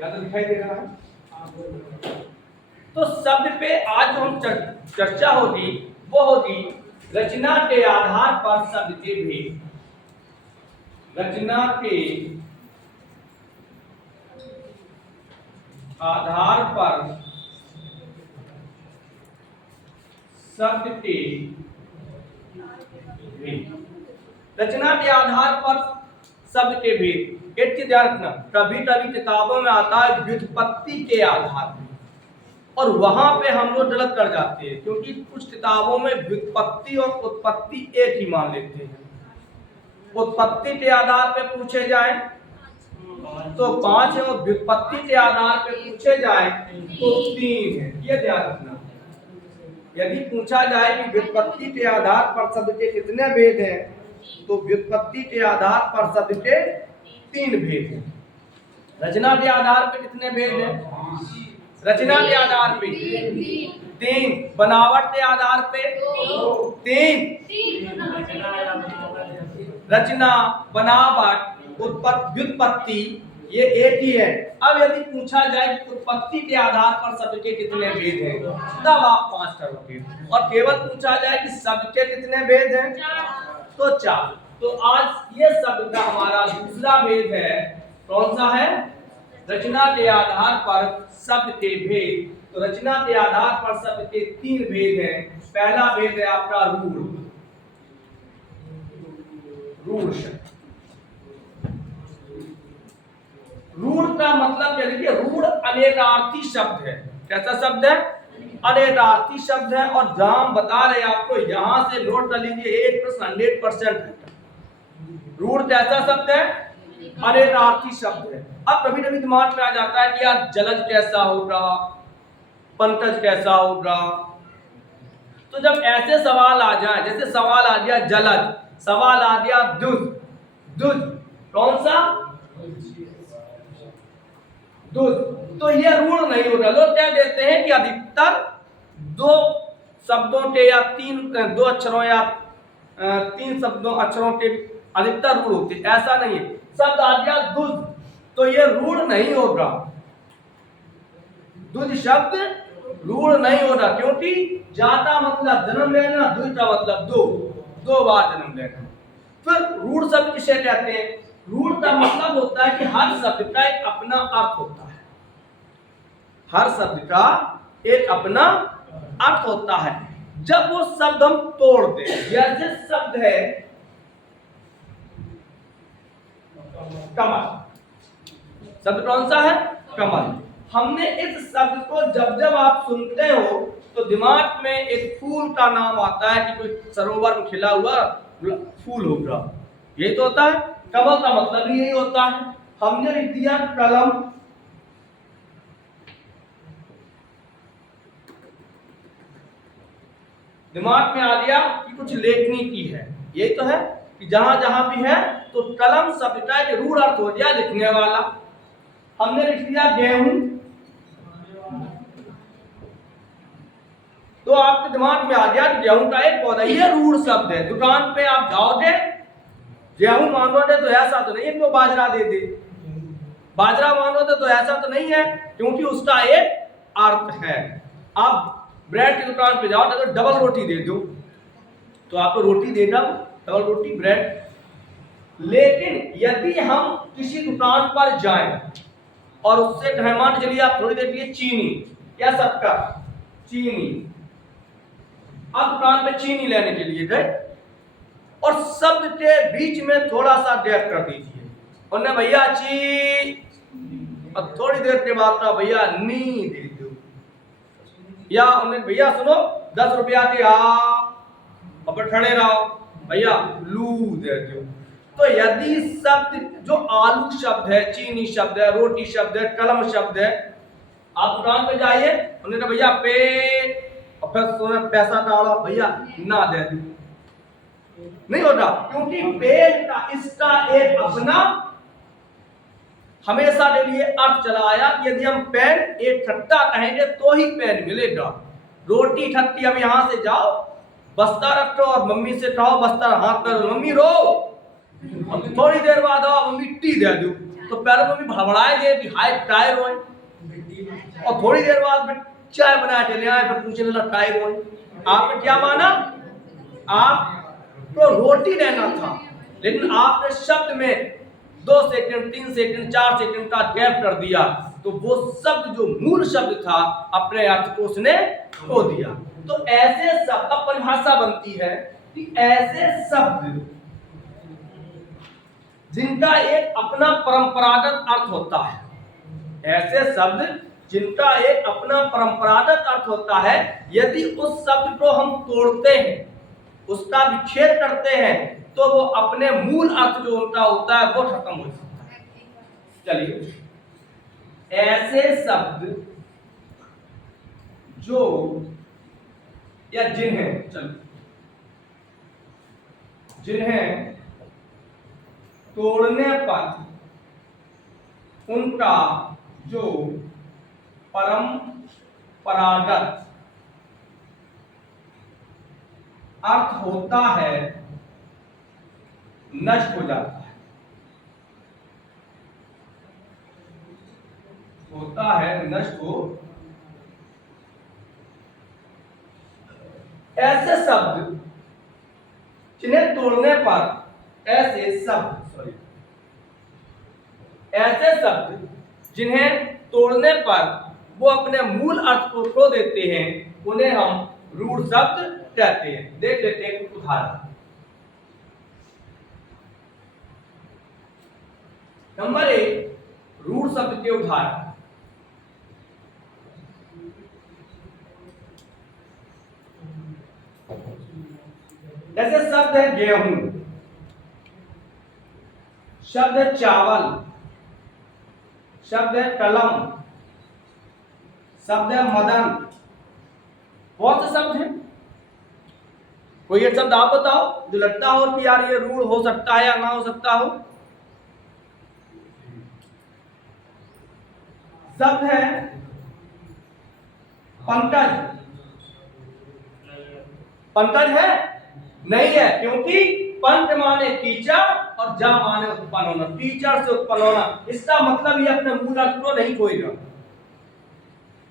या तो दिखाई दे रहा है। तो शब्द पे आज जो हम चर्चा होगी वो होगी रचना के आधार पर शब्द के भेद। रचना के आधार पर शब्द के भेद। रचना के आधार पर शब्द के भेद। एक चीज ध्यान रखना, कभी कभी किताबों में आता है व्युत्पत्ति के आधार पर, और वहां पे हम लोग गलत कर जाते हैं, क्योंकि कुछ किताबों में व्युत्पत्ति और उत्पत्ति एक ही मान लेते हैं। उत्पत्ति के आधार पे पूछे जाए तो 5 है, और व्युत्पत्ति के आधार पे पूछे जाए तो 3 है। ये ध्यान रखना। यदि पूछा जाए कि व्युत्पत्ति के आधार पर शब्द के कितने भेद हैं, तो व्युत्पत्ति के आधार पर शब्द के 3 भेद हैं। रचना के आधार पे कितने भेद हैं? रचना के आधार पे 3, बनावट के आधार पे 3। रचना, बनावट, व्युत्पत्ति ये एक ही है। अब यदि पूछा जाए कि उत्पत्ति के आधार पर शब्द के कितने भेद हैं, तब आप 5 करोगे, और केवल पूछा जाए कि शब्द के कितने भेद हैं, तो 4। तो आज ये शब्द का हमारा दूसरा भेद है। कौन सा है? रचना के आधार पर शब्द के भेद। तो रचना के आधार पर शब्द के 3 भेद हैं। पहला भेद है आपका रूढ़। रूढ़ शब्द। रूढ़ का मतलब क्या? देखिए, रूढ़ अनेकार्थी शब्द है। कैसा शब्द है? अनेकार्थी शब्द है। और जहां बता रहे आपको, यहां से नोट कर लीजिए, 100% है। रूढ़ कैसा शब्द है? अनेकार्थी शब्द है। अब कभी कभी दिमाग में आ जाता है कि यार जलज कैसा होगा, पंकज कैसा होगा। तो जब ऐसे सवाल आ जाए, जैसे सवाल आ गया जलज, सवाल आ गया दुध, दुध कौन सा? दूध, तो ये रूढ़ नहीं होगा। लोग क्या देते हैं कि अधिकतर 2 शब्दों के या 2 अक्षरों या 3 शब्दों अक्षरों के अधिकतर रूढ़ होते। ऐसा नहीं है। शब्द आ गया दूध, तो ये रूढ़ नहीं होगा। दूध शब्द रूढ़ नहीं होगा, क्योंकि जाता मतलब जन्म लेना, दूध का मतलब 2 बार जन्म लेना। फिर रूढ़ शब्द किसे कहते हैं? रूढ़ का मतलब होता है कि हर शब्द का एक अपना अर्थ होता है। हर शब्द का एक अपना अर्थ होता है। जब वो शब्द हम तोड़ दें, जैसे शब्द है कमल। शब्द कौन सा है? कमल। हमने इस शब्द को जब आप सुनते हो तो दिमाग में एक फूल का नाम आता है कि कोई सरोवर में खिला हुआ फूल होगा। यही तो होता है। कमल का मतलब भी यही होता है। हमने लिख दिया कलम, दिमाग में आ गया कि कुछ लेखनी की है। यही तो है कि जहां जहां भी है तो कलम शब्द का एक रूढ़ अर्थ हो गया लिखने वाला। हमने लिख दिया गेहूं, तो आपके दिमाग में आ गया कि गेहूं का एक पौधा। ये रूढ़ शब्द है। दुकान पे आप जाओगे, गेहूं मांगोगे तो ऐसा तो नहीं है कि वो बाजरा दे दे। बाजरा मांगोगे तो ऐसा तो नहीं है, क्योंकि उसका एक अर्थ है। आप ब्रेड की दुकान पे जाओ तो डबल रोटी दे दो, तो आपको रोटी देगा, डबल रोटी ब्रेड। लेकिन यदि हम किसी दुकान पर जाएं और उससे कहें, मान चलिए आप थोड़ी देर के लिए चीनी, क्या सबका चीनी, आप दुकान पे चीनी लेने के लिए गए और शब्द के बीच में थोड़ा सा गैप कर दीजिए, उन्हें भैया ची, और थोड़ी देर के बाद का भैया नी दे दो, या उन्हें भैया सुनो 10 रुपया के और फिर खड़े रहो, भैया लू दे दो। तो यदि शब्द जो आलू शब्द है, चीनी शब्द है, रोटी शब्द है, कलम शब्द है, आप दुकान पे जाइए, उन्होंने भैया पे, और फिर पैसा डालो, भैया ना दे दो, नहीं होगा, क्योंकि पेन का इसका एक अपना हमेशा के लिए अर्थ चला आया कि यदि हम पेन एक ठट्टा कहेंगे तो ही पेन मिलेगा। रोटी ठट्टी, अब यहां से जाओ, बस्ता रखो और मम्मी से कहो बस्ता हाथ पर, मम्मी रो और थोड़ी देर बाद आप मिट्टी दे दो तो पैरों में भी भड़बड़ाए दे कि हाय टायर हो, और थोड़ी देर बाद चाय बना के ले आए फिर पूछने लगा टायर हो। आपने क्या माना? आप तो रोटी लेना था, लेकिन आपने शब्द में 2 सेकंड 3 सेकंड 4 सेकंड का गैप कर दिया, तो वो शब्द जो मूल शब्द था अपने अर्थ को उसने खो दिया। तो ऐसे शब्द का परिभाषा बनती है कि ऐसे शब्द जिनका एक अपना परंपरागत अर्थ होता है, ऐसे शब्द जिनका एक अपना परंपरागत अर्थ होता है, यदि उस शब्द को हम तोड़ते हैं, उसका विच्छेद करते हैं, तो वो अपने मूल अर्थ जो उनका होता है वो खत्म हो जाता है। चलिए, ऐसे शब्द जो या जिन्हें तोड़ने पर उनका जो परंपरागत अर्थ होता है नष्ट हो जाता है, नष्ट हो। ऐसे शब्द जिन्हें तोड़ने पर ऐसे शब्द जिन्हें तोड़ने पर वो अपने मूल अर्थ को खो देते हैं, उन्हें हम रूढ़ शब्द कहते हैं। देख लेते हैं कुछ उदाहरण। नंबर 1, रूढ़ शब्द के उदाहरण। जैसे शब्द है गेहूं, शब्द है चावल, शब्द है कलम, शब्द है मदन। बहुत से शब्द हैं। कोई एक शब्द आप बताओ जो लगता हो कि यार ये रूढ़ हो सकता है या ना हो सकता हो। शब्द है पंकज। पंकज है? नहीं है, क्योंकि पंक माने टीचर और जा माने उत्पन्न होना, टीचर से उत्पन्न होना। इसका मतलब ये अपने मूल अर्थ को नहीं खोएगा।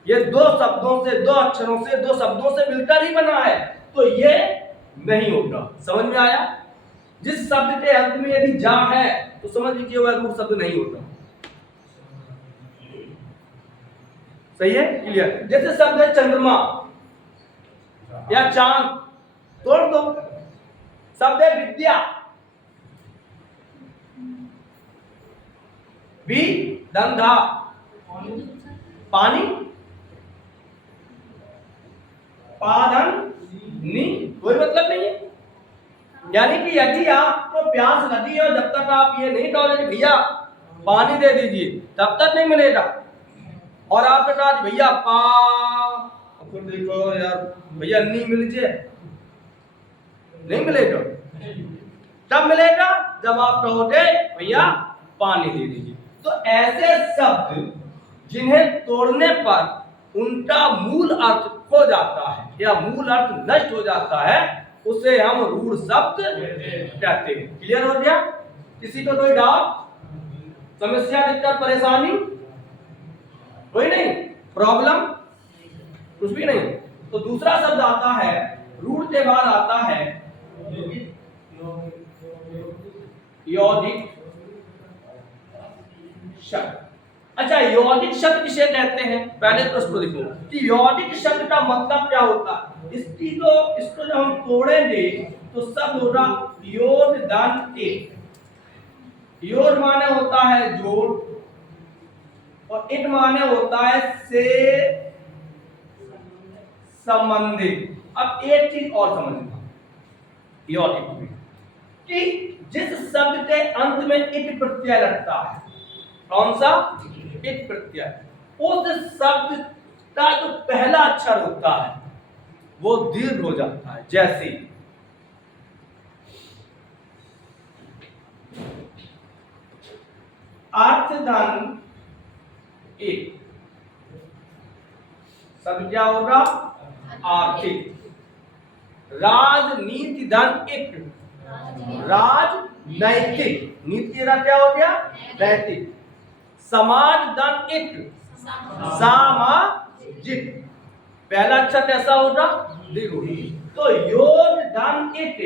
ये 2 शब्दों से, 2 अक्षरों से, 2 शब्दों से मिलकर ही बना है, तो ये नहीं होगा। समझ में आया? जिस शब्द के अंत में यदि जा है तो समझ लीजिए वह रूढ़ शब्द नहीं होगा। सही है? क्लियर? जैसे शब्द है चंद्रमा या चांद, तोड़ दो। शब्द है विद्या, भी धंधा, पानी, पाधन नी, कोई मतलब नहीं है। यानी कि यदि आपको प्यास लगी है और जब तक आप ये नहीं कहोगे भैया पानी दे दीजिए, तब तक नहीं मिलेगा। और आपने कहा भैया फिर देखो यार भैया नहीं मिलीजिए, नहीं मिलेगा। तब मिलेगा जब आप कहोगे भैया पानी दे दीजिए। तो ऐसे शब्द जिन्हें तोड़ने पर उनका मूल अर्थ खो जाता है या मूल अर्थ नष्ट हो जाता है, उसे हम रूढ़ शब्द कहते हैं। क्लियर हो गया? किसी को कोई डाउट, समस्या, दिक्कत, परेशानी? कोई नहीं? प्रॉब्लम? कुछ भी नहीं। तो दूसरा शब्द आता है, रूढ़ के बाद आता है यौगिक शब्द। अच्छा, यौगिक शब्द किसे कहते हैं? पहले तो इसको देखो कि यौगिक शब्द का मतलब क्या होता है। इसको जब हम तोड़ेंगे तो शब्द होगा योड दान एक। योड माने होता है जोड़ और इट माने होता है से संबंधित। अब एक चीज और समझना यौगिक में कि जिस शब्द के अंत में इट प्रत्यय लगता है, कौन सा? इट प्रत्यय। उस शब्द का जो पहला अक्षर होता है वो दीर्घ हो जाता है। जैसे अर्थधन एक, शब्द क्या होगा? आर्थिक। राजनीति धन एक, राजनीति नैतिक। नीति का क्या हो गया? नैतिक। समाज धन एक सामाजिक। पहला अक्षर कैसा होगा? दीर्घ होगा। तो योज धन एक,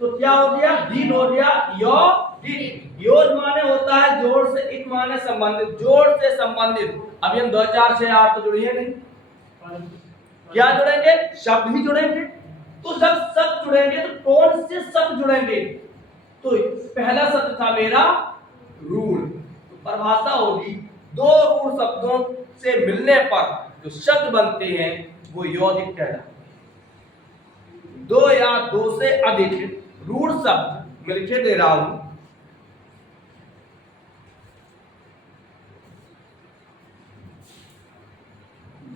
तो क्या हो गया? दीर्घ हो गया योजित। योज माने होता है जोड़ से, इत माने संबंधित, जोड़ से संबंधित। अभी हम 2 4 6 8 तो जुड़िए नहीं, क्या जुड़ेंगे? शब्द ही जुड़ेंगे। तो जब शब्द जुड़ेंगे तो कौन से शब्द जुड़ेंगे? तो पहला शब्द था मेरा रूढ़। तो परिभाषा होगी, दो रूढ़ शब्दों से मिलने पर जो शब्द बनते हैं वो यौगिक कहलाते हैं। दो या दो से अधिक रूढ़ शब्द मिलके दे रहा हूं।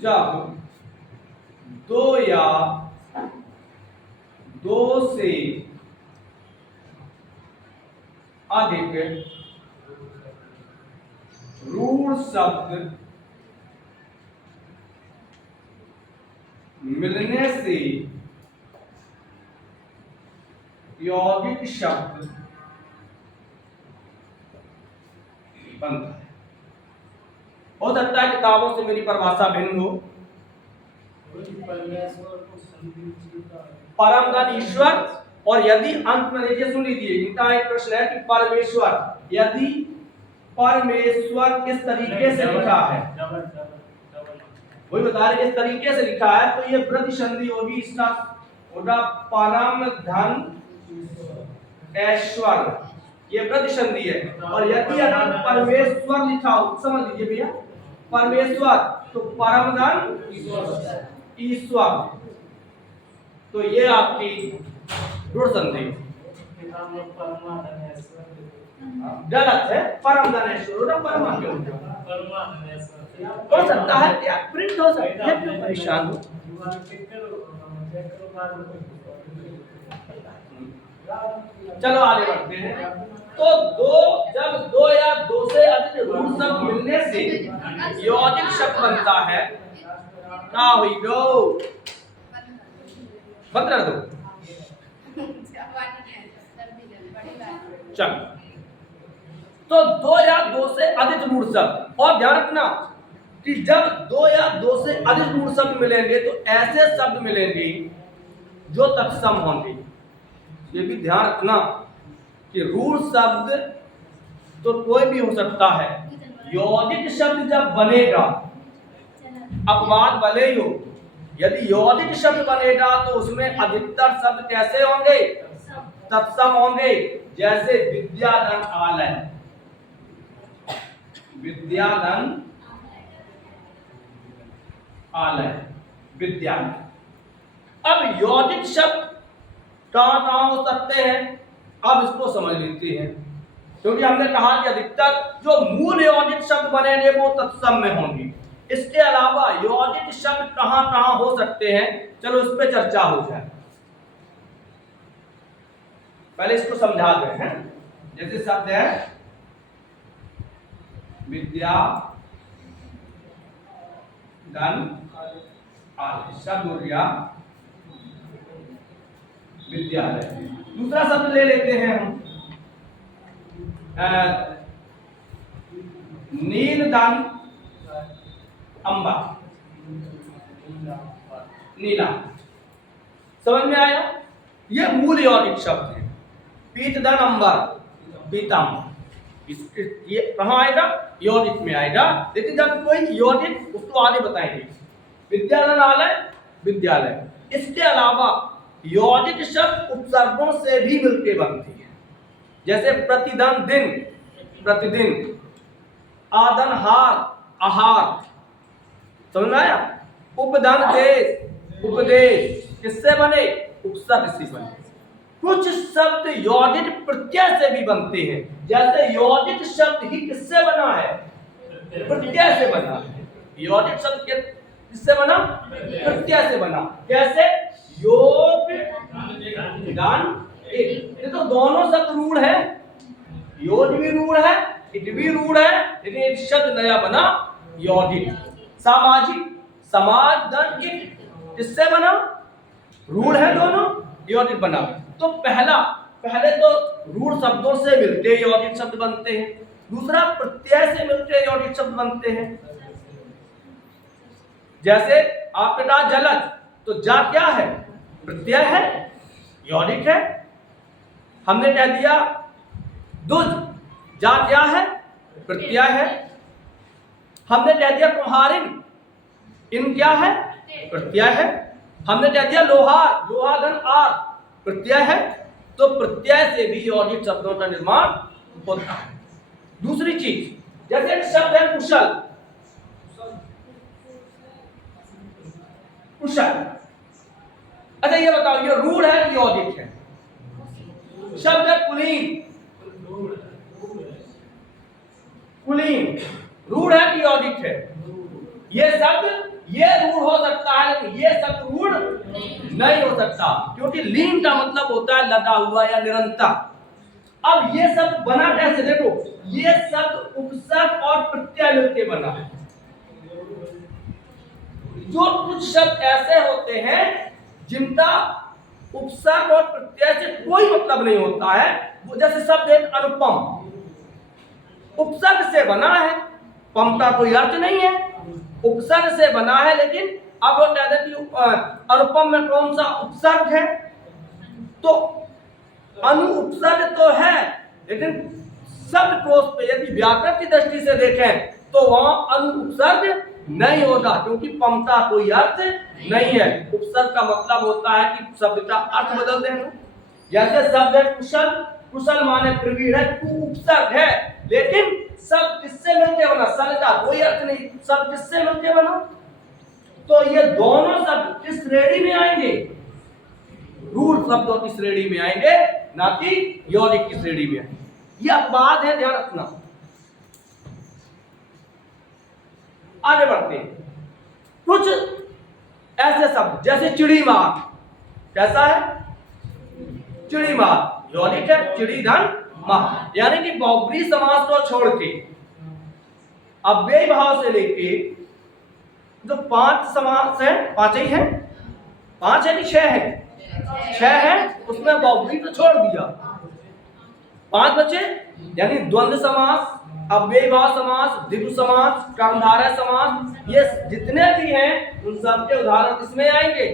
जब दो या दो से अधिक रूढ़ शब्द मिलने से यौगिक शब्द बनता है। हो सकता है किताबों से मेरी परिभाषा भिन्न हो। परम धन ईश्वर, और यदि अंत में देखिए, सुन लीजिए, इनका एक प्रश्न है कि परमेश्वर, यदि परमेश्वर किस तरीके से लिखा है, वही बता रहे किस तरीके से लिखा है, तो ये वृद्धि संधि होगी, इसका होगा परम धन ऐश्वर, ये वृद्धि संधि है। और यदि अगर परमेश्वर लिखा हो, समझ लीजिए भैया, परमेश्वर तो परम धन ईश्वर, तो ये आपकी रूढ़ संधि। गलत है, परम धनेश्वर और परमा क्यों हो सकता है, या प्रिंट हो सकता है, क्यों परेशान हो? चलो आगे बढ़ते हैं। तो जब दो या दो से अधिक रूढ़ शब्द मिलने से यौगिक शब्द बनता है, क्या हुई गो? बंद कर दो। चलो, तो दो या दो से अधिक रूढ़ शब्द, और ध्यान रखना कि जब दो या दो से अधिक रूढ़ शब्द मिलेंगे तो ऐसे शब्द मिलेंगे जो तत्सम होंगे। ये भी ध्यान रखना कि रूढ़ शब्द तो कोई भी हो सकता है, यौगिक शब्द जब बनेगा, अपवाद भले ही हो, यदि यौगिक शब्द बनेगा तो उसमें अधिकतर शब्द कैसे होंगे? तत्सम होंगे। जैसे विद्याधन आलय, विद्याधन आलय, विद्यालय। अब यौगिक शब्द कहां हो सकते हैं, अब इसको समझ लेते हैं, क्योंकि हमने कहा कि अधिकतर जो मूल यौगिक शब्द बनेंगे वो तत्सम में होंगे। इसके अलावा यौगिक शब्द कहां हो सकते हैं, चलो इस पे चर्चा हो जाए। पहले इसको समझा दें हैं। जैसे शब्द है विद्या धन आलय, शब्द हो गया विद्यालय। दूसरा शब्द ले लेते हैं हम, नीलधन अंबा, नीला। समझ में आया? ये मूल यौगिक शब्द है। पीतधन अंबर, पीतांबर, ये कहाँ आएगा? यौगिक में आएगा। लेकिन जब कोई यौगिक, उसको आगे बताएंगे। विद्याधन आलय, विद्यालय। इसके अलावा यौगिक शब्द उपसर्गों से भी मिलकर बनती है। जैसे प्रतिधन दिन, प्रतिदिन, आधन हार, आहार। समझ में आया? उपधन देश, उपदेश। किससे बने? उपसर्ग से बने। कुछ शब्द यौगिक प्रत्यय से भी बनते हैं। जैसे यौगिक शब्द ही किससे बना है? प्रत्यय से बना है। यौगिक शब्द किससे बना? प्रत्यय से बना। कैसे? योग दान एक। ये तो दोनों शब्द रूढ़ है, योग भी रूढ़ है, इत भी रूढ़ है, लेकिन एक शब्द नया बना यौगिक। सामाजिक, समाज धन एक, किससे बना? रूढ़ है दोनों, यौगिक बना। तो पहला पहले तो रूढ़ शब्दों से मिलते यौगिक शब्द बनते हैं, दूसरा प्रत्यय से मिलते यौगिक शब्द बनते हैं। जैसे आपने कहा जलज, तो जा क्या है? प्रत्यय है, यौगिक है। हमने कह दिया दुज, जा क्या है? प्रत्यय है। हमने कह दिया कुम्हारिन, इन क्या है? प्रत्यय है। हमने कह दिया लोहार, लोहाधन आर, प्रत्यय है। तो प्रत्यय से भी यौगिक शब्दों का निर्माण होता है। दूसरी चीज, जैसे एक शब्द है कुशल, कुशल, अच्छा ये बताओ ये रूढ़ है कि यौगिक है? शब्द है कुलीन, कुलीन रूढ़ है कि यौगिक है? ये शब्द ये रूढ़ हो सकता है लेकिन ये शब्द रूढ़ नहीं हो सकता, क्योंकि लीन का मतलब होता है लगा हुआ या निरंतर। अब ये शब्द बना कैसे? देखो ये शब्द उपसर्ग और प्रत्यय मिलकर बना है। जो कुछ शब्द ऐसे होते हैं जिनका उपसर्ग और प्रत्यय से कोई मतलब नहीं होता है, वो जैसे शब्द है अनुपम, उपसर्ग से बना है, पम का कोई अर्थ नहीं है, उपसर्ग से बना है। लेकिन अब वो कहते हैं कि अनुपम में कौन सा उपसर्ग है? तो अनु उपसर्ग तो है, लेकिन शब्द कोश पे यदि व्याकरण की दृष्टि से देखें तो वहां अनु उपसर्ग नहीं होगा, क्योंकि पम का कोई अर्थ नहीं है। उपसर्ग का मतलब होता है कि शब्द का अर्थ बदल देना। जैसे शब्द है कुशल, कुशल माने प्रवीण है, कु उपसर्ग है, लेकिन शब्द किससे मिलके बना? सल का कोई अर्थ नहीं, शब्द किससे मिलके बना? तो ये दोनों शब्द किस श्रेणी में आएंगे? रूढ़ शब्दों की श्रेणी में आएंगे, ना कि यौगिक की श्रेणी में आएंगे। ये अपवाद है, ध्यान रखना। आगे बढ़ते हैं। कुछ ऐसे शब्द जैसे चिड़ी मार, कैसा है? चिड़ी मार यौगिक है, चिड़ी धन मार, यानी कि बहुब्रीहि समास को छोड़ के अव्ययी भाव से लेके जो 5 समास है, 5 ही है, 5 है कि 6 है? 6 है, उसमें बहुब्रीहि को छोड़ दिया, 5 बचे। यानी द्वंद्व समास, अव्ययी भाव समास, द्विगु समास, कर्मधारय समास, ये जितने भी हैं उन सब के उदाहरण किसमें आएंगे?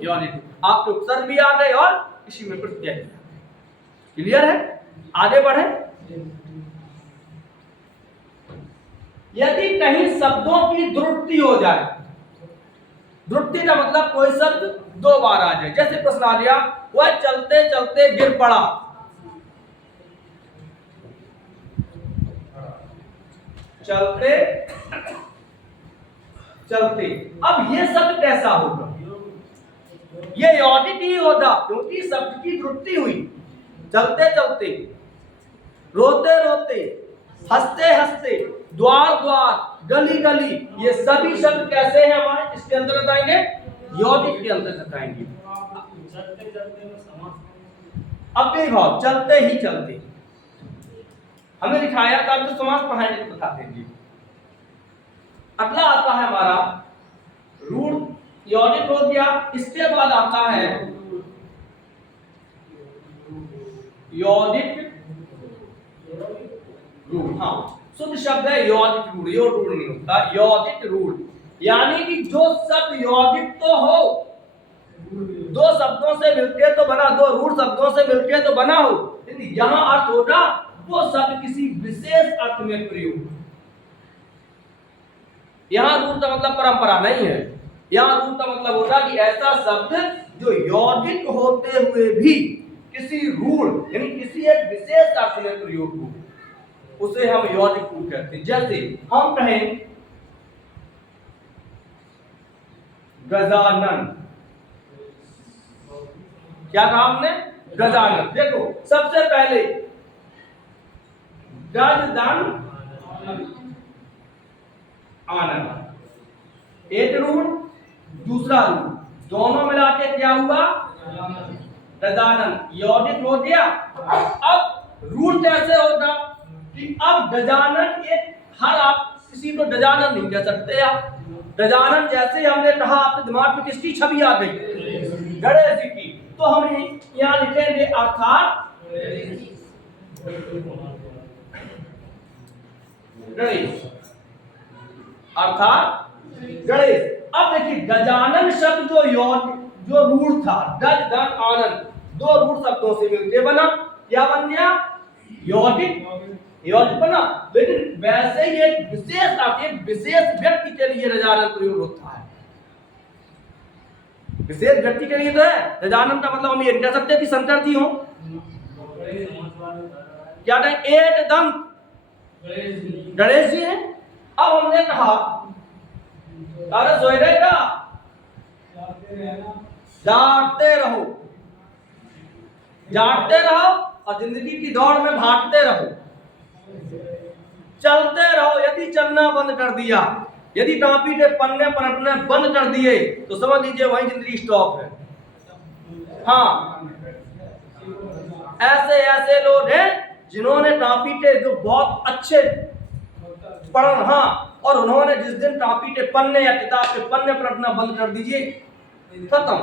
यौगिक। आपके उपसर्ग भी आ गए और इसी में प्रत्यय। क्लियर है? आगे बढ़े। यदि कहीं शब्दों की द्रुति हो जाए, द्रुति का मतलब कोई शब्द 2 बार आ जाए, जैसे प्रश्न आ गया वह चलते चलते गिर पड़ा, चलते चलते। अब ये शब्द कैसा होगा? ये यौगिक ही होगा, क्योंकि शब्द की द्रुति हुई। चलते चलते, रोते रोते, हंसते हंसते, द्वार द्वार, गली गली, ये सभी शब्द कैसे हैं हमारे? इसके अंतर्गत आएंगे, यौगिक के अंतर्गत आएंगे। अव्ययी भाव, चलते ही चलते, हमने दिखाया था, तो समास पढ़ाएंगे तो बता देंगे। अगला आता है हमारा रूढ़, यौगिक हो गया। इसके बाद आता है यौगिक रूढ़। हाँ, शुद्ध शब्द है यौगिक रूढ़, यो रूढ़ नहीं होता, यौगिक रूढ़, यानी कि जो शब्द यौगिक तो हो, 2 शब्दों से मिलके तो बना, 2 रूढ़ शब्दों से मिलके तो बना हो, लेकिन यहां अर्थ होगा वो शब्द किसी विशेष अर्थ में प्रयोग। यहां रूढ़ का मतलब परंपरा नहीं है, यहां रूढ़ का मतलब होगा कि ऐसा शब्द जो यौगिक होते हुए भी किसी रूढ़ यानी किसी एक विशेष अर्थ में प्रयोग हो, उसे हम यौगिक रूढ़ कहते हैं। जैसे हम कहें गजानन, क्या कहा हमने? गजानन। देखो सबसे पहले गज दान आनंद, एक रूढ़ दूसरा रूढ़, दोनों मिला के क्या हुआ? गजानन, यौगिक हो गया। अब रूढ़ कैसे होगा कि अब गजानन एक, हर आप किसी को गजानन नहीं कह सकते। आप गजानन जैसे हमने कहा, आपके दिमाग में किसकी छवि आ गई? गणेश जी की। तो हम यहाँ लिखेंगे अर्थात गणेश, अर्थात गणेश। अब देखिए गजानन शब्द जो रूढ़ था, गज धन आनंद, दो रूढ़ शब्दों से मिलके बना, क्या बन गया? यौगिक बना। लेकिन वैसे ही एक विशेष व्यक्ति के लिए गजानन प्रयोग होता है, विशेष व्यक्ति के लिए तो है गजानन का मतलब हम ये कह सकते हैं कि शंकर जी हो, क्या कहें, एक दंत गणेश जी है। अब हमने कहा अरे सोए गए का जागते रहो और जिंदगी की दौड़ में भागते रहो, चलते रहो। यदि चलना बंद कर दिया, यदि टापी के पन्ने पलटना बंद कर दिए तो समझ लीजिए वही जिंदगी स्टॉप है। हाँ, ऐसे ऐसे लोग हैं जिन्होंने टापी के जो बहुत अच्छे पढ़न, हाँ, और उन्होंने जिस दिन टापी के पन्ने या किताब के पन्ने पलटना बंद कर दीजिए, खत्म।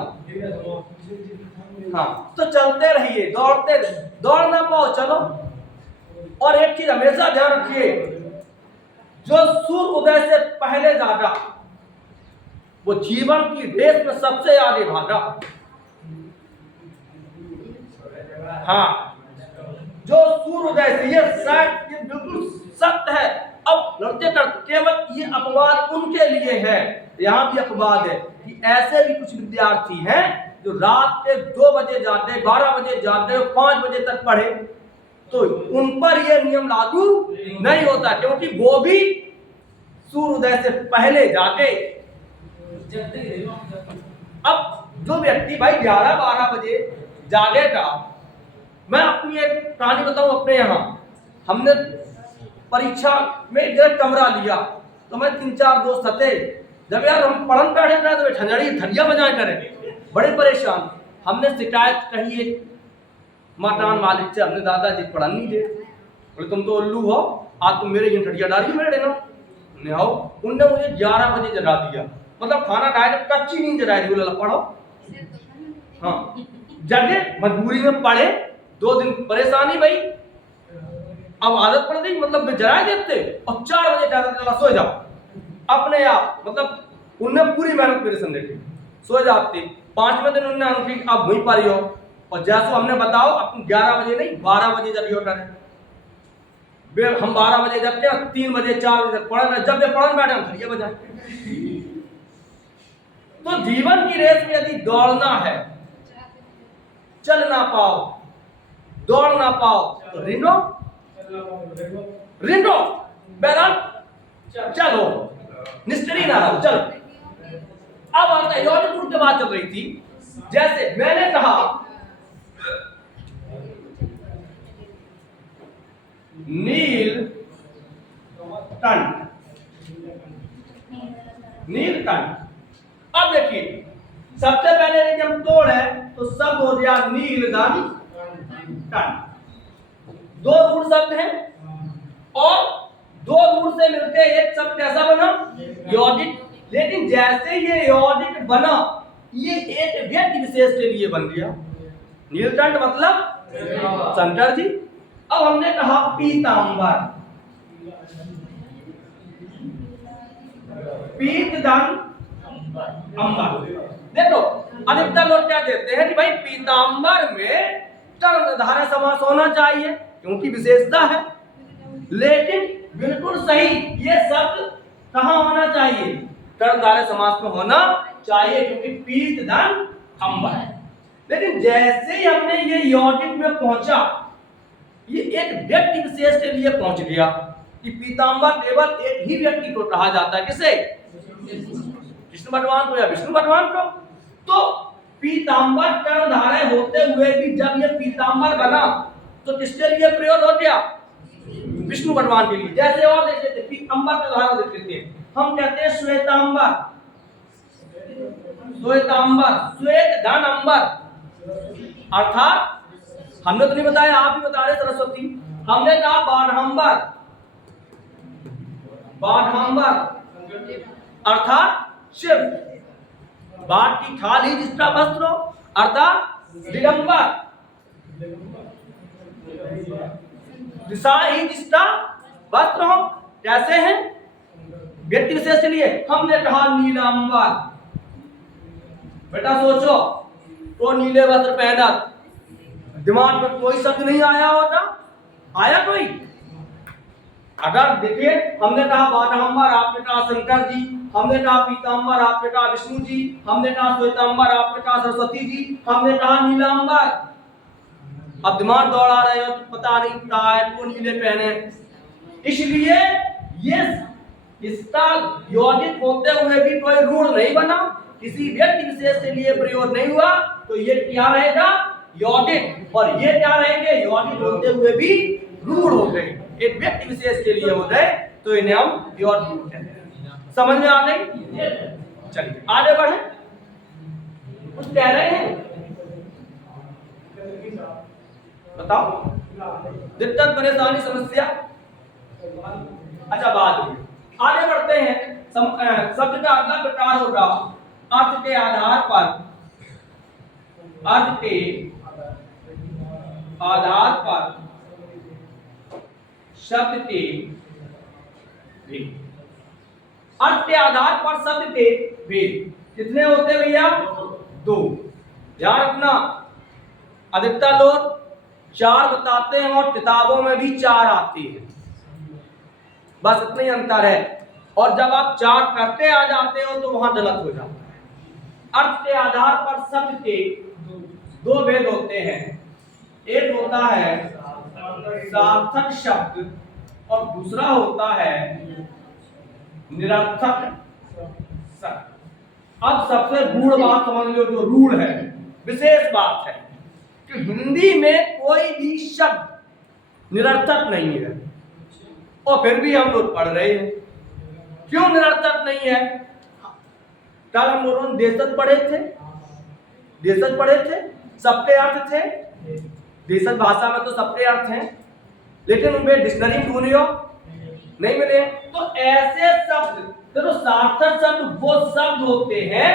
हाँ, तो चलते रहिए, दौड़ ना पाओ चलो। और एक चीज हमेशा ध्यान रखिए, जो सूर्य उदय से पहले जागा वो जीवन की रेस में सबसे आगे भागा। हाँ, जो सूर्य उदय से, ये बिल्कुल सत्य है। अब लड़ते करते केवल ये अपवाद उनके लिए है, यहाँ भी अपवाद है कि ऐसे भी कुछ विद्यार्थी हैं जो रात के 2 बजे जाते, 12 बजे जाते, 5 बजे तक पढ़े, तो उन पर यह नियम लागू नहीं होता, क्योंकि वो भी सूर्योदय से पहले जागे। अब जो व्यक्ति भाई 11-12 बजे जागेगा, मैं अपनी एक कहानी बताऊं अपने यहाँ, हमने परीक्षा में एक कमरा लिया, तो मैं 3-4 दोस्त थे, जब यार हम पढ़न बैठे थे तो ठंडड़ी धनिया बजाए करें, बड़े परेशान। हमने शिकायत कही एक मकान मालिक से, हमने दादाजी पढ़न नहीं दे, बोले तुम तो उल्लू हो, आज तुम मेरे ठंडिया डालिए मेरे देना। उन्हें आओ, उनने मुझे 11 बजे जगा दिया, मतलब खाना खाए जब कच्ची नींद जगा दी, बोला पढ़ो। हाँ, जगे मजबूरी में पढ़े, 2 दिन परेशानी भाई, अब आदत पड़ गई, मतलब जरा देते और 4 बजे चला सो जाओ अपने आप, मतलब उनने पूरी मेहनत मेरे संग की, सो जाते। 5वें दिन उन्होंने अंकित अब वहीं पर ही हो, और जैसे हमने बताओ अपन 11 बजे नहीं 12 बजे जब यो करें, हम 12 बजे जब क्या 3 बजे 4 बजे तक पढ़, जब ये पढ़न बैठे हम धनिया बजाए। तो जीवन की रेस में यदि दौड़ना है, चल ना पाओ, दौड़ ना पाओ, तो रिंडो बैरल चलो, निष्क्रिय ना रहो, चलो। अब आता है यौगिक की बात चल रही थी, जैसे मैंने कहा नीलकंठ। अब देखिए सबसे पहले यदि हम तोड़ है तो शब्द हो गया नीलकंठ। 2 रूढ़ शब्द हैं और 2 रूढ़ से मिलते एक शब्द कैसा बना? यौगिक। लेकिन जैसे ये यौगिक बना, ये एक व्यक्ति विशेष के लिए बन गया। नीलकंठ मतलब शंकर जी। अब हमने कहा पीतांबर, पीतदंत अंबर। देखो अधिकतर लोग क्या देते हैं कि भाई पीतांबर में कर्णधारय समास होना चाहिए क्योंकि विशेषता है, लेकिन बिल्कुल सही, ये शब्द कहाँ होना चाहिए? कर्णधारय समास में होना चाहिए क्योंकि पीतदंत अंबर है। लेकिन जैसे ही हमने ये यौगिक में पहुंचा, ये एक व्यक्ति विशेष के लिए पहुंच गया कि पीतांबर केवल एक ही व्यक्ति को कहा जाता है, किसे? कृष्ण भगवान को या विष्णु भगवान को। तो पीतांबर कर्णधारय होते हुए भी जब ये पीतांबर बना तो किसके लिए प्रयोग हो गया? विष्णु भगवान के लिए। जैसे और देख लेते पीतांबर का उदाहरण देख लेते हैं, हम कहते हैं श्वेतांबर, श्वेतांबर, श्वेत धन अंबर, अर्थात हमने तो नहीं बताया, आप ही बता रहे सरस्वती, हमने कहा बाढ़ंबर, बाढ़ंबर अर्थात शिव, बाढ़ की खाल ही जिसका वस्त्र हो, अर्थात दिगंबर, दिशा ही दिशा वस्त्र हो, कैसे हैं व्यक्ति विशेष के लिए। हमने कहा नीलांबर, बेटा सोचो तो नीले वस्त्र पहना, दिमाग में कोई शब्द नहीं आया होता? आया कोई? अगर देखिए हमने कहा बारहंबर, आपने कहा शंकर जी, हमने कहा पीतांबर, आपने कहा विष्णु जी, हमने कहा श्वेतांबर, आपने कहा सरस्वती जी, हमने कहा नीलांबर। अब दिमाग दौड़ा रहे हो, पता नहीं कहा है तो नीले पहने, इसलिए ये इसका यौगिक होते हुए भी कोई रूढ़ नहीं बना, किसी व्यक्ति विशेष के लिए प्रयोग नहीं हुआ, तो ये क्या रहेगा? यौगिक। और ये क्या रहेंगे? यौगिक होते हुए भी रूढ़ हो गए, एक व्यक्ति विशेष के लिए हो गए, तो इन्हें हम यौगिक कहते हैं। समझ में आ गई? चलिए आगे बढ़े, कुछ कह रहे हैं बताओ, दिक्कत परेशानी समस्या? अच्छा बात में आगे बढ़ते हैं। शब्द का अगला प्रकार होगा अर्थ के आधार पर, अर्थ के आधार पर शब्द के भेद। अर्थ के आधार पर शब्द के भेद कितने होते हैं भैया? 2। ध्यान रखना, अधिकतर लोग 4 बताते हैं और किताबों में भी 4 आती है, बस इतना ही अंतर है। और जब आप 4 करते आ जाते हो तो वहां गलत हो जाता है। अर्थ के आधार पर शब्द के 2 भेद होते हैं, एक होता है सार्थक शब्द और दूसरा होता है निरर्थक शब्द। अब सबसे गूढ़ बात समझ लो, जो रूढ़ है, विशेष बात है कि हिंदी में कोई भी शब्द निरर्थक नहीं है, और फिर भी हम लोग पढ़ रहे हैं। क्यों निरर्थक नहीं है? कल हम लोगों ने देशज पढ़े थे, देशज पढ़े थे, सबके अर्थ थे, देशज भाषा में तो सबके अर्थ हैं, लेकिन उनमें डिक्शनरी ढूंढियो नहीं मिले। तो ऐसे शब्द, देखो सार्थक शब्द वो शब्द होते हैं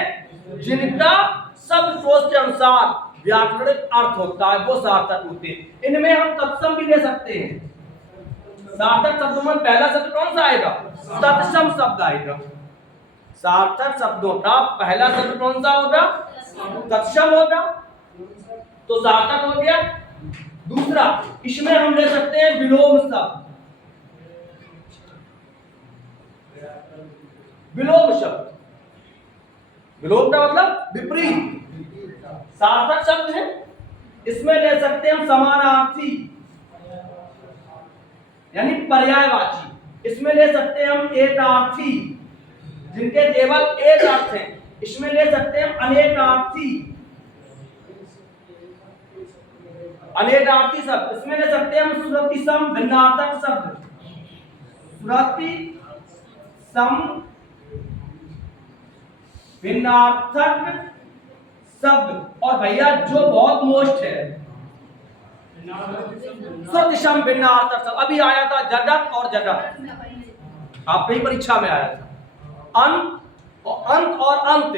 जिनका शब्दकोश के अनुसार व्याकरणिक अर्थ होता है, वो सार्थक होते हैं। इनमें हम तत्सम भी ले सकते हैं। सार्थक शब्दों में पहला शब्द कौन सा आएगा? तत्सम शब्द आएगा। सार्थक शब्दों का पहला शब्द कौन सा होगा? तत्सम होगा, तो सार्थक हो गया। दूसरा, इसमें हम ले सकते हैं विलोम शब्द। विलोम शब्द, विलोम का मतलब विपरीत। सार्थक शब्द है, इसमें ले सकते हैं हम समानार्थी यानी पर्यायवाची, इसमें ले सकते हैं हम एकार्थी जिनके केवल एक अर्थ है, इसमें ले सकते हैं हम अनेकार्थी, अनेकार्थी शब्द, इसमें ले सकते हैं हम श्रुति सम भिन्नार्थक शब्द, श्रुति सम भिन्नार्थक शब्द। और भैया जो बहुत मोस्ट है, श्रुतिशम भिन्नार्थक शब्द, अभी आया था जगत और जगत, आपकी परीक्षा में आया था, अंत और अंत,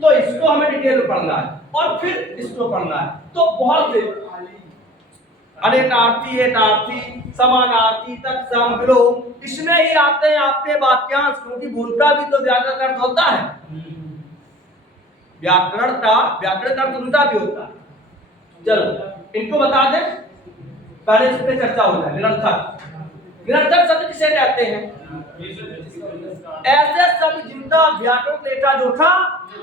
तो इसको हमें डिटेल में पढ़ना है और फिर इसको पढ़ना है। तो बहुत से अनेकार्थी, एकार्थी, समानार्थी, तत्सम, विलोम, इसमें ही आते हैं आपके वाक्यांश, क्योंकि उनका भी तो व्याकरण अर्थ होता है, व्याकरण का अर्थ उनका भी होता है। चलो इनको बता दें, पहले इस पे चर्चा हो जाए। निरर्थक, निरर्थक शब्द किसे कहते हैं? ऐसे शब्द जिनका व्याकरण लेखा जोखा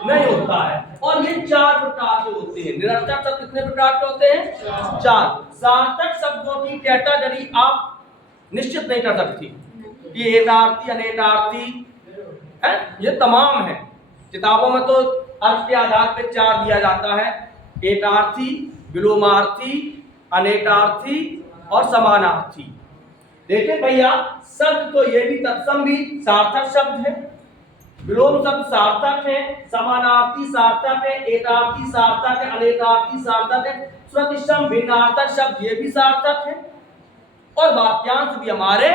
नहीं होता है, और ये 4 प्रकार के होते हैं। निरर्थक शब्द कितने प्रकार के होते हैं? 4। सार्थक शब्दों की कैटेगरी आप निश्चित नहीं कर सकती, ये एकार्थी, अनेकार्थी है, ये तमाम है। किताबों में तो अर्थ के आधार पर 4 दिया जाता है, एकार्थी, विलोमार्थी, अनेकार्थी और समानार्थी। लेकिन भैया शब्द तो ये भी तत्सम भी सार्थक शब्द है, विलोम शब्द सार्थक है, समानार्थी सार्थक है, एकार्थी सार्थक है, अनेकार्थी सार्थक है, श्रुतिसम भिन्नार्थक शब्द ये भी सार्थक है, और वाक्यांश भी हमारे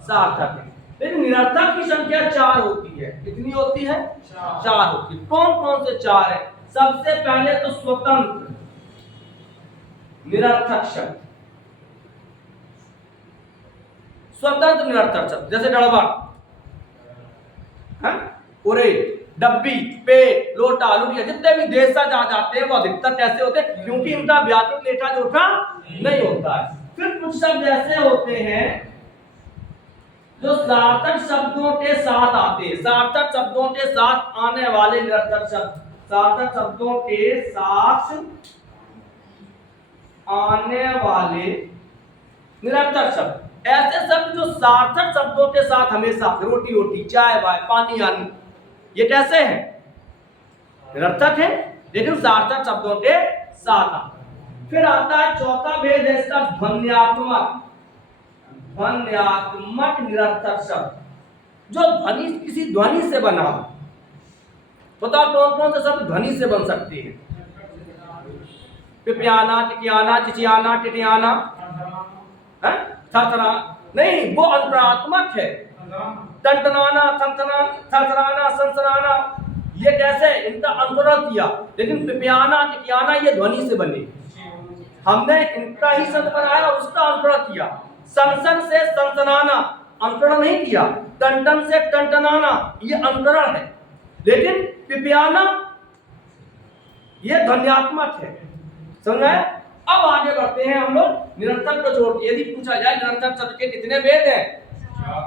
सार्थक है। लेकिन निरर्थक की संख्या 4 होती है। कितनी होती है? 4 होती है। कौन कौन से 4 है? सबसे पहले तो स्वतंत्र, निरर्थक शब्द, स्वतंत्र निरर्थक शब्द, जैसे गड़बड़, उरे, डब्बी, पेट, लोटा, लुटिया, जितने भी देशज आ जाते हैं वो अधिकतर कैसे होते हैं, क्योंकि इनका व्याकरण लेखा जोखा नहीं होता है। फिर कुछ शब्द ऐसे होते हैं जो सार्थक शब्दों के साथ आते हैं, सार्थक शब्दों के साथ आने वाले निरर्थक शब्द, सार्थक शब्दों के साथ आने वाले निरर्थक शब्द, ऐसे शब्द जो सार्थक शब्दों के साथ हमेशा, रोटी रोटी, चाय वाय, पानी आनी, ये कैसे हैं, निरर्थक है लेकिन सार्थक शब्दों के साथ आता। फिर आता है चौथा भेद है इसका, ध्वन्यात्मक, ध्वन्यात्मक निरर्थक शब्द, जो ध्वनि, किसी ध्वनि से बना हो। बताओ कौन कौन से शब्द ध्वनि से बन सकते हैं, पिपियाना, टिटियाना, चिचियाना, टिटियाना, थरथरा, नहीं, वो अंतरात्मक है, टनटनाना, थनथना, थरथराना, सनसनाना, ये कैसे, इनका अंतरण किया, लेकिन पिपियाना, टिटियाना ये ध्वनि से बने, हमने इनका ही शब्द बनाया और उसका अंतरण किया। सनसन से सनसनाना अंतरण नहीं किया, टनटन से टनटनाना ये अंतरण है, लेकिन पिपियाना ये ध्वन्यात्मक है, समझ आए। अब आगे बढ़ते हैं हम लोग निरर्थक को छोड़ के, यदि पूछा जाए निरर्थक शब्द के कितने भेद हैं,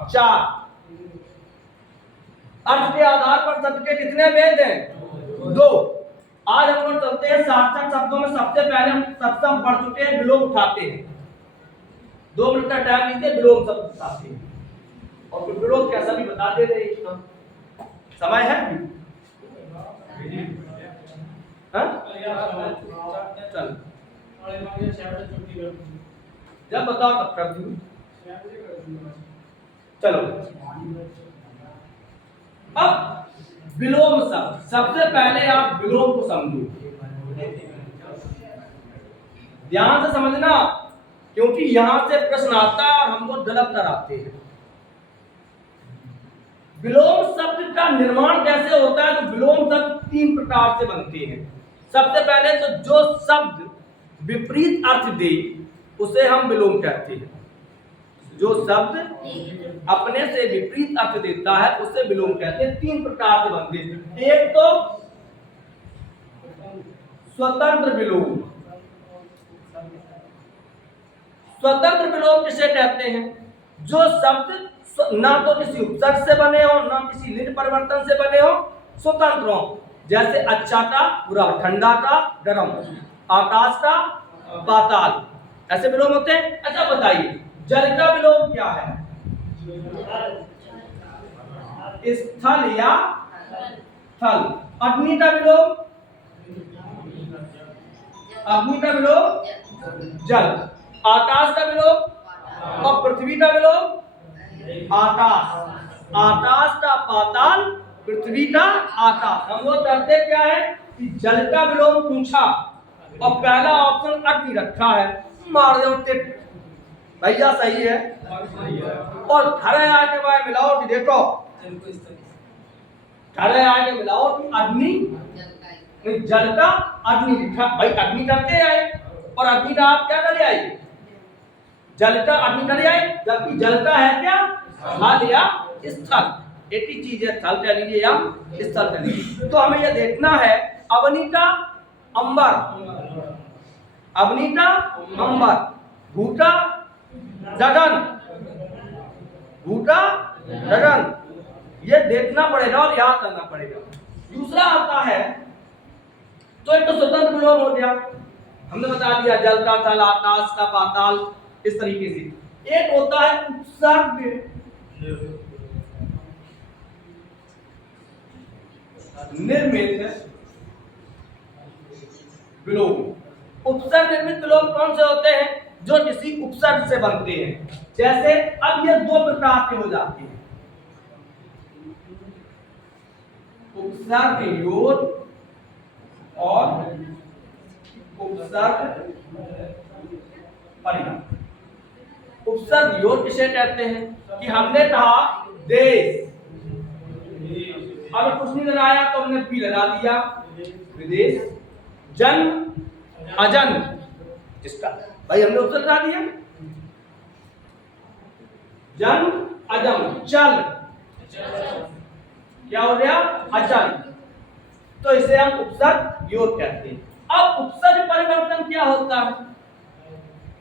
4। अर्थ के आधार पर शब्द के कितने भेद हैं, 2। आज हम लोग चलते हैं सार्थक शब्दों में, सबसे पहले हम सप्तम पढ़ चुके हैं, विलोम उठाते हैं, 2 मिनट का टाइम लीजिए, विलोम शब्द उठाते हैं और फिर विलोम कैसा भी बता दे रहे हैं, समय है, चल जब बताओ तब कर दूं, चलो। अब विलोम शब्द, सबसे पहले आप विलोम को समझो, ध्यान से समझना, क्योंकि यहां से प्रश्न आता है और हम लोग गलत कराते हैं। विलोम शब्द का निर्माण कैसे होता है, तो विलोम शब्द 3 प्रकार से बनते हैं। सबसे पहले तो जो शब्द विपरीत अर्थ दे उसे हम विलोम कहते हैं, जो शब्द अपने से विपरीत अर्थ देता है उसे विलोम कहते हैं। 3 प्रकार से बनते हैं, एक तो स्वतंत्र विलोम, स्वतंत्र विलोम किसे कहते हैं, जो शब्द ना तो किसी उपसर्ग से बने हो ना किसी लिंग परिवर्तन से बने हो, स्वतंत्र हो, जैसे अच्छा का बुरा, ठंडा का गरम, आकाश का पाताल, ऐसे विलोम होते हैं। अच्छा बताइए जल का विलोम क्या है, स्थल या थल। अग्नि का विलोम, अग्नि का विलोम जल। आकाश का विलोम और पृथ्वी का विलोम आकाश, आकाश का पाताल, पृथ्वी का आकाश। हम लोग करते क्या है कि जल का विलोम पूछा और पहला ऑप्शन अग्नि रखा है, मार दो टिक, भैया सही है, और खड़े आके भाई मिलाओ कि देखो, खड़े आके मिलाओ कि अग्नि, जल का अग्नि लिखा, भाई अग्नि करते आए और अग्नि का आप क्या करे आए, जल का अग्नि करे आए, जबकि जल का है क्या, थल या स्थल, एक ही चीज है, थल कह लीजिए या स्थल कह लीजिए। तो हमें यह देखना है अवनी का अंबर, अवनी का अंबर, भूटा गगन, भूटा गगन, ये देखना पड़ेगा और याद करना पड़ेगा। दूसरा आता है, तो एक तो स्वतंत्र विलोम हो गया, हमने बता दिया जल का, थल, आकाश का, पाताल, इस तरीके से। एक होता है उपसर्ग निर्मित विलोम। उपसर्ग निर्मित विलोम कौन से होते हैं, जो किसी उपसर्ग से बनते हैं। जैसे अब ये 2 प्रकार के हो जाते हैं, उपसर्ग योग और उपसर्ग परिणाम। उपसर्ग योग किसे कहते हैं कि हमने कहा देश, अगर कुछ नहीं लगाया तो हमने पी लगा दिया, विदेश। जन्म, अजन्म, इसका भाई हमने उत्तर लगा दिया। जन्म अजम चल क्या हो गया अचल, तो इसे हम उपसर्ग योग कहते हैं। अब उपसर्ग परिवर्तन क्या होता है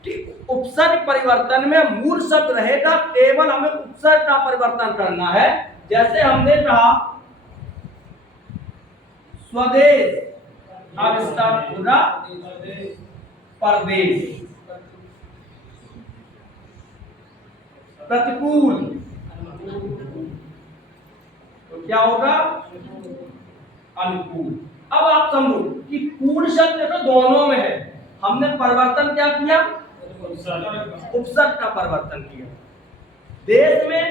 कि उपसर्ग परिवर्तन में मूल शब्द रहेगा, केवल हमें उपसर्ग का परिवर्तन करना है। जैसे हमने कहा स्वदेश, अब इसका पूरा परदेश। प्रतिकूल तो क्या होगा अनुकूल। अब आप समझो कि कूल शब्द तो दोनों में है, हमने परिवर्तन क्या किया उपसर्ग का परिवर्तन किया। देश में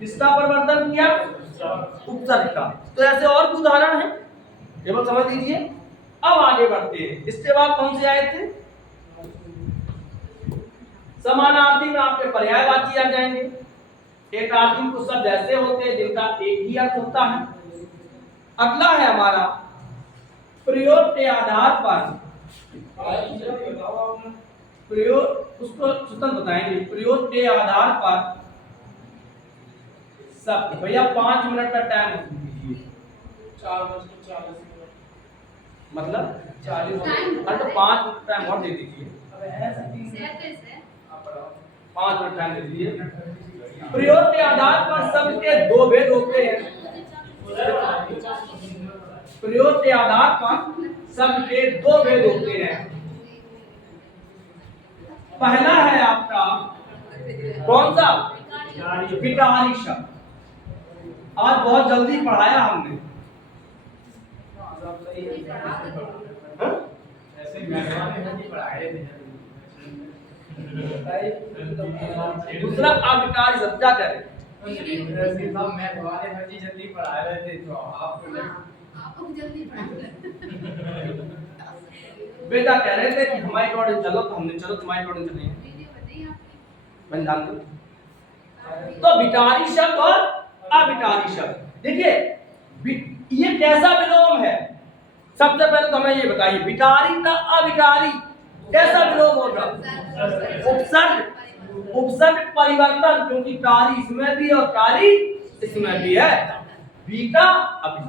किसका परिवर्तन किया उपसर्ग का। तो ऐसे और भी उदाहरण है, केवल समझ लीजिए। अब आगे बढ़ते हैं। इसके बाद कौन से आए थे समानार्थी में आपके पर्यायवाची आ जाएंगे। एक आदमी को शब्द ऐसे होते हैं जिनका एक ही अर्थ होता है। अगला है हमारा प्रयोग के आधार पर, प्रयोग उसको स्वतंत्र बताएंगे। प्रयोग के आधार पर शब्द, भैया 5 मिनट का टाइम दीजिए। 4:40 मतलब 40 तो 5 मिनट टाइम और दे दीजिए। 5 मिनट टाइम दे दीजिए। प्रयोग के आधार पर शब्द के दो भेद होते हैं। प्रयोग के आधार पर शब्द के दो भेद होते हैं। पहला है आपका कौन सा विकारी शब्द। आज बहुत जल्दी पढ़ाया हमने। दूसरा अविकारी शब्द क्या करें जल्दी पढ़ा रहे थे तो आपको जल्दी बेटा कह रहे थे कि हमारी अकॉर्डिंग चलो, तो हमने चलो तुम्हारी अकॉर्डिंग चले। मैं जानता हूं। तो विकारी शब्द और अविकारी शब्द, देखिए ये कैसा विलोम है। सबसे पहले तो हमें ये बताइए विकारी का अविकारी कैसा विलोम होगा। उपसर्ग, उपसर्ग परिवर्तन, क्योंकि कारी इसमें भी और कारी इसमें भी है। विका अभी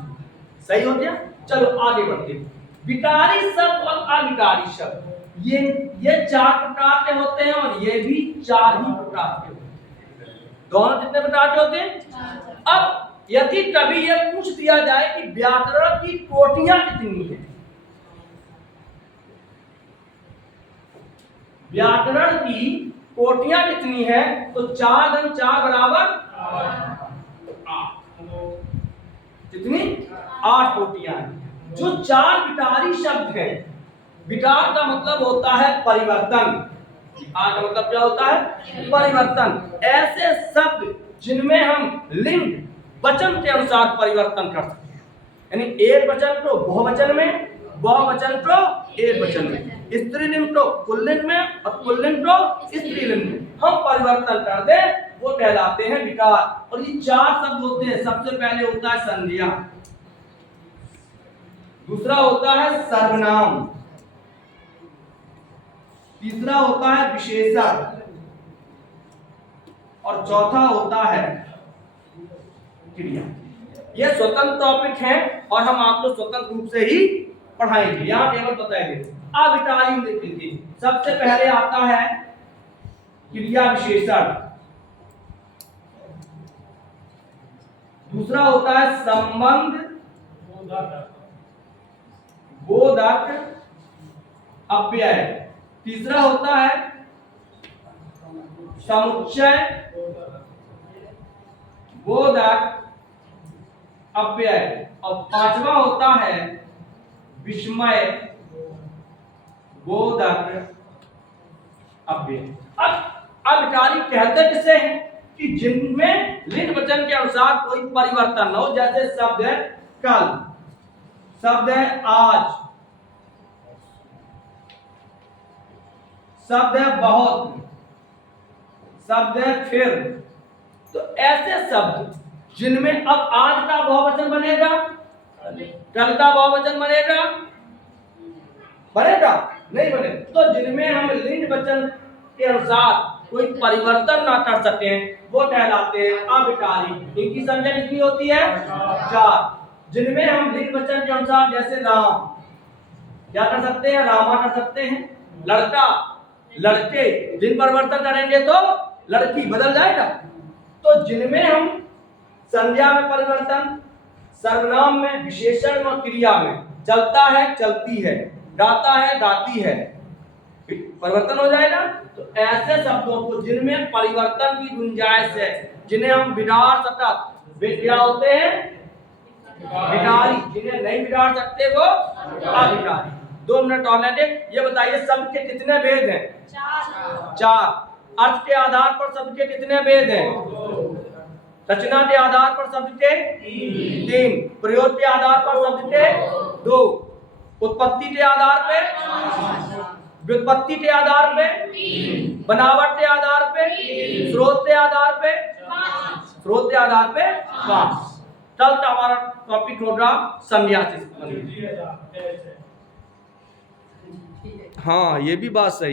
सही हो गया। चलो आगे बढ़ते हैं। विकारी शब्द और अविकारी शब्द ये 4 प्रकार के होते हैं और ये भी 4 ही प्रकार के होते हैं। दोनों कितने प्रकार के होते हैं। अब यदि कभी यह पूछ दिया जाए कि व्याकरण की कोटियां कितनी हैं, व्याकरण की कोटियां कितनी है, तो 4 × 4 बराबर 8। कितनी 8 कोटियां हैं। जो 4 विकारी शब्द हैं, विकार का मतलब होता है परिवर्तन, विकार का मतलब क्या होता है परिवर्तन। ऐसे शब्द जिनमें हम लिंग वचन के अनुसार परिवर्तन कर सकते हैं, यानी एक वचन को बहुवचन में, बहुवचन को एक वचन में, स्त्रीलिंग को पुल्लिंग में और पुल्लिंग को स्त्रीलिंग में हम परिवर्तन कर दें, वो कहलाते हैं विकार। और ये 4 शब्द होते हैं। सबसे पहले होता है संज्ञा, दूसरा होता है सर्वनाम, तीसरा होता है विशेषण और चौथा होता है क्रिया। ये स्वतंत्र टॉपिक हैं और हम आपको स्वतंत्र रूप से ही पढ़ाएंगे। यहाँ केवल बताएंगे। अविकारी लिख लीजिए। सबसे पहले आता है क्रिया विशेषण, दूसरा होता है संबंध बोधक अव्यय, तीसरा होता है समुच्चय बोधक अव्यय और 5वां होता है विस्मय बोधक अव्यय। अब अविकारी कहते किसे हैं कि जिनमें लिंग वचन के अनुसार कोई परिवर्तन न हो। जैसे शब्द है कल, शब्द है आज, शब्द है बहुत, शब्द है फिर। तो ऐसे शब्द जिनमें अब आज का बहुवचन बनेगा, कल का बहुवचन बनेगा, बनेगा नहीं बने। तो जिनमें हम लिंग वचन के अनुसार कोई परिवर्तन ना कर सके वो कहलाते हैं अविकारी। इनकी संख्या कितनी होती है? 4। जिनमें हम लिंग वचन के अनुसार, जैसे राम, क्या कर सकते हैं? रामा कर सकते हैं। लड़का, लड़के, जिन परिवर्तन करेंगे तो लड़की बदल जाएगा। तो जिनमें हम संज्ञा में परिवर्तन, सर्वनाम में, विशेषण और क्रिया में, चलता है चलती है, गाता है गाती है, परिवर्तन हो जाएगा। तो ऐसे शब्दों को जिनमें परिवर्तन की गुंजाइश है, जिन्हें हम बिगाड़ सतत, वे क्या होते हैं? विकारी। जिन्हें नहीं बिगाड़ सकते वो अविकारी। 2 मिनट और लेंगे। ये बताइए शब्द के कितने भेद हैं? 4। अर्थ के आधार पर शब्द के कितने भेद हैं? 2। रचना के आधार पर शब्द के 3। प्रयोग के आधार पर शब्द के 2। उत्पत्ति के आधार पे, व्युत्पत्ति के आधार पे, बनावट के आधार पे, स्रोत के आधार पे, स्रोत के आधार पे 5। कल का हमारा टॉपिक होगा संज्ञा से। हाँ, ये भी बात सही।